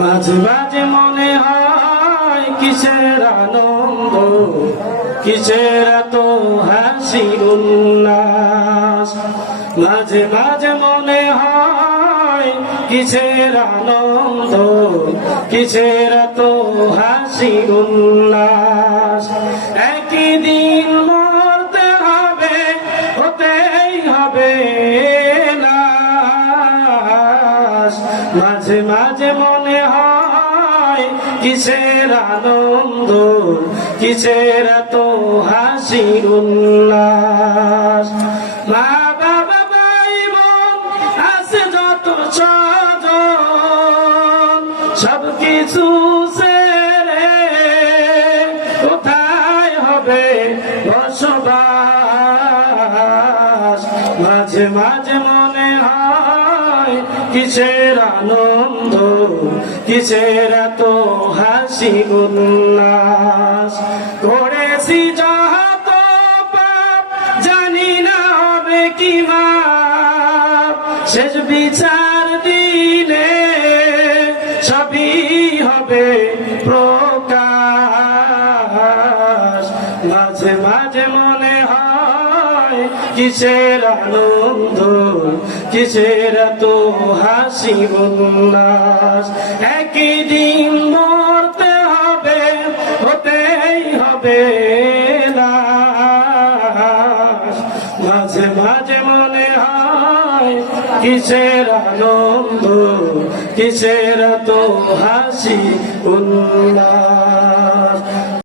মাঝে মাঝে মনে হয় কিসের আনন্দ, কিসের এত হাসি উল্লাস। মাঝে মাঝে মনে হয় কিসের আনন্দ, কিসের এত হাসি উল্লাস। একই দিন মরতে হবে, হতেই হবে লাশ। মাঝে মাঝে মনে হয় কিসের আনন্দ, কিসের এত হাসি উল্লাস। মা বাবা ভাই বোন আছে যত স্বজন, সব কিছু ছেড়ে কোথায় হবে বসবাস। মাঝে মাঝে মনে হয় কিসের আনন্দ, কিসের এত হাসি উল্লাস। করেছি যত পাপ জানি না হবে কি মাপ, শেষ বিচার দিনে সবই হবে প্রকাশ। মাঝে মাঝে মনে হয় কিসের আনন্দ, কিসের এত হাসি উল্লাস। একই দিন মরতে হবে, হতেই হবে লাশ। মাঝে মাঝে মনে হয় কিসের আনন্দ, কিসের এত হাসি উল্লাস।